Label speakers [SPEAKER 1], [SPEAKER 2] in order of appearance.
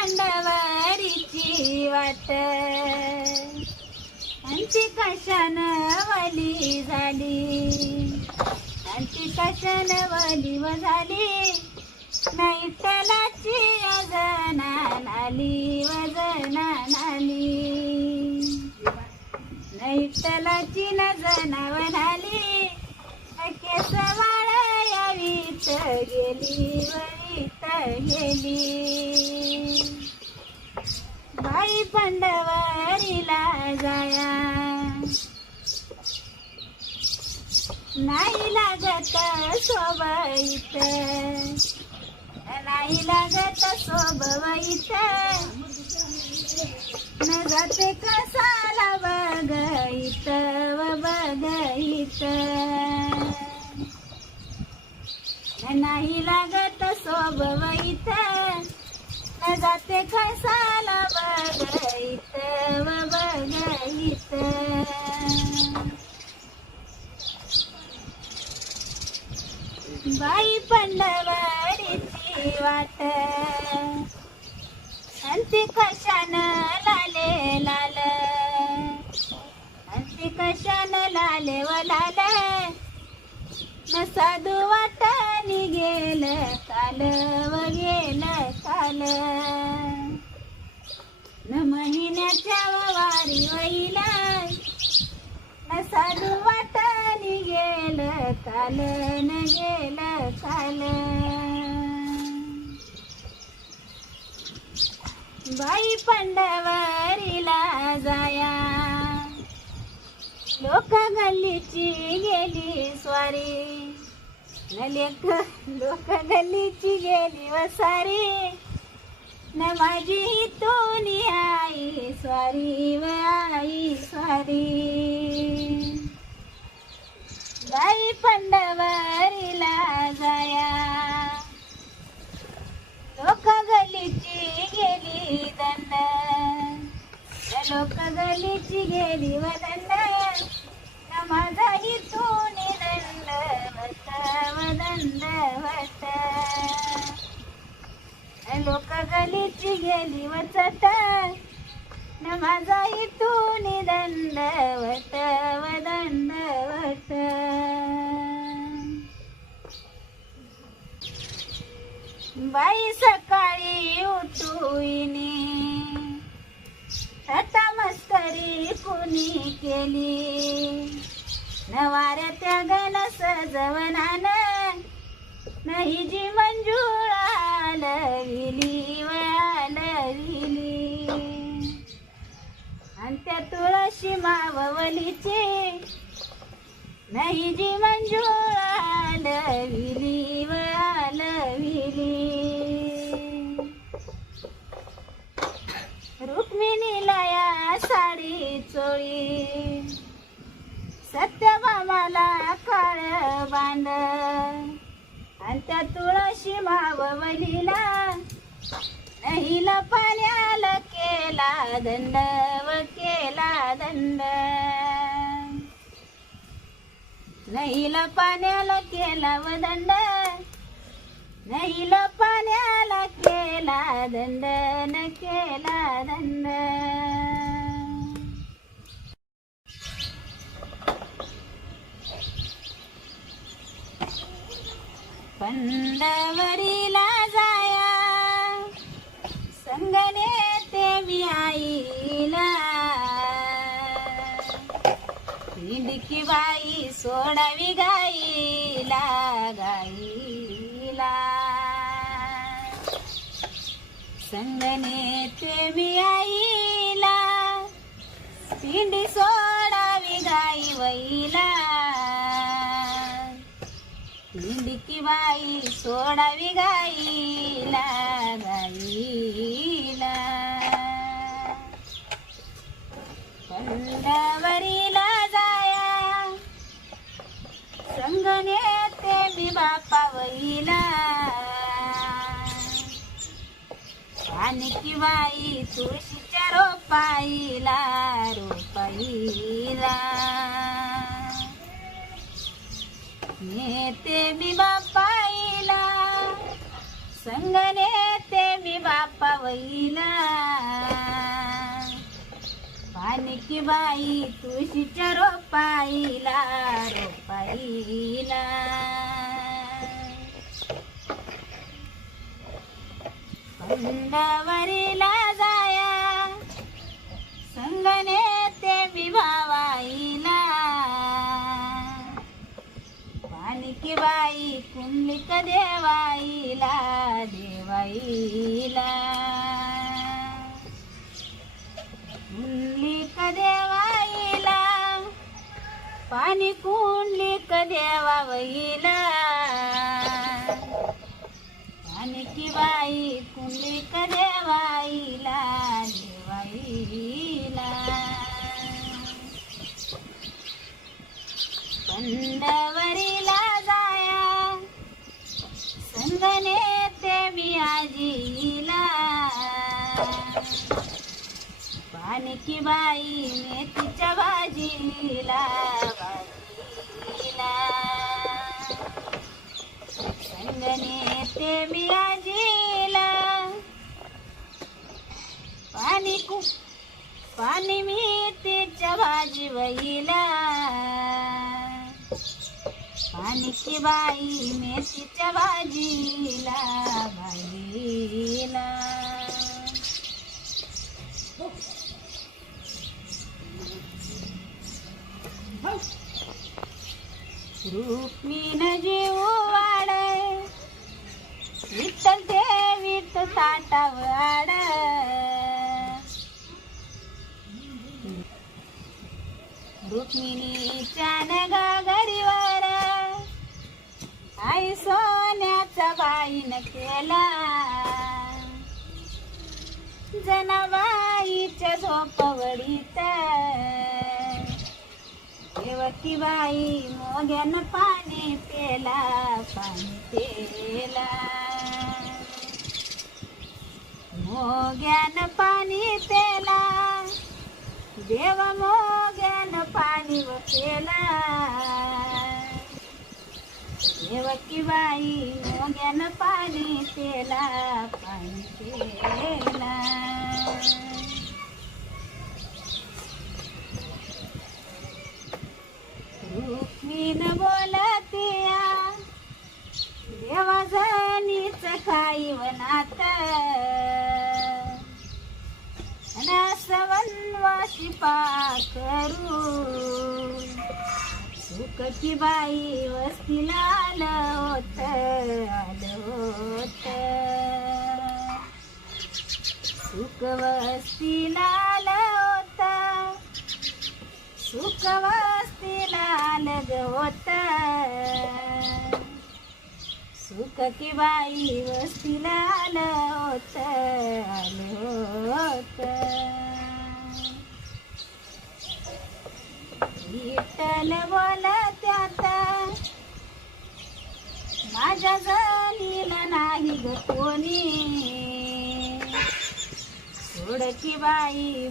[SPEAKER 1] पंडवारीची वाट आणखी कशान वली झाली. आणखी कशान वली व झाली. नाही तलाची वजना आली वजनान आली. नाही तलाची नजनावन आली. केस वाळयावीत गेली वरीत गेली. बाई पंडवारीला जाया. नाही लागत सोबईत. नाही लागत सोबईत. न जाते कसाला बघईत व बघईत. नाही लागत सोबईत. जाते कसाला बघित व बघित बाई पंडवारीची वाट. अंती कशान लाले लाल. अंती कशान लाले व लाल. न साधू वाटानी गेल काल व गेल काल न महिन्याच्या वारी वैला न साधू वाटानी गेल काल न गेल काल बाई पंडवारीला जाय लोक गल्लीची गेली स्वारी न लेख लोक गल्लीची गेली वसारी न माझी तोनी आई स्वारी व आई स्वारी बाई पंडवारीला जाया लोक गलीची गेली दंड त्या लोक गलीची गेली व गलीची गेली वचत. चट इथून दंडवत दंड व दंडवत. बाई सकाळी उठूनी आता मस्करी कुणी केली? नवाऱ्या त्या गण सजवनान नाही जी मंजुळा लविली तुळशी मावलीचे. नाही जी मंजुळा लविली लविली रुक्मिणीला या साडी चोळी. सत्यभामाला काळ बांध. आणि त्या तुळशी मावलीला नहीला पाण्याला केला दंड व केला दंड. नहीला पाण्याला केला व दंड. नहीला पाण्याला केला दंड न केला दंड. पंडवरीला की बाई सोडावी गाईला गाईला संगने ते मी आईला पिंडी सोडावी गाई वैला हिंडकी बाई सोडावी गाईला गाई तुळशीच्या रोपाईला रोपाईला नेते मी बापाईला संग नेते मी बापा वईला पानिकी बाई तुळशीच्या रोपाईला रोपाईला पंडावरीला संगने ते विभावाईला पानिकी बाई कुंडलिक देवाईला देवाईला कुंडलिक देवाईला पाणी कुंडलिक देवाईला पानिकी बाई कुंडलिक देवाईला देवाईला पंडवरीला जाया. संगने ते बियाजीला पानिकी बाई मेथीच्या भाजीला पाणीची बाई मेथीच्या भाजीला भाजीला. रुक्मीन जीव वाड विठ्ठल साठा वाड रुक्मिणीच्या नगा बाई सोन्याचा बाईन केला. जनाबाईच्या झोपवडीत. देवकी बाई मोग्यान पाणी पेला पाणी पेला मोग्यान पाणी पेला देव मोग्यान पाणी पेला देवकी बाई मोग्यान पाणी तेला पाणी तेला रुक्मीन बोलतिया देवाजनीच खाई वनात वनवासी करू सुखची बाई वस्तीला आलं होत होत. सुख वस्तीला आलं होत सुख वस्तीला होत. सुख की बाई वस्तीला आलं होत आलं होत विठ्ठल बोलत्यात माझ्या जनीला नाही ग कोणी सोडकी बाई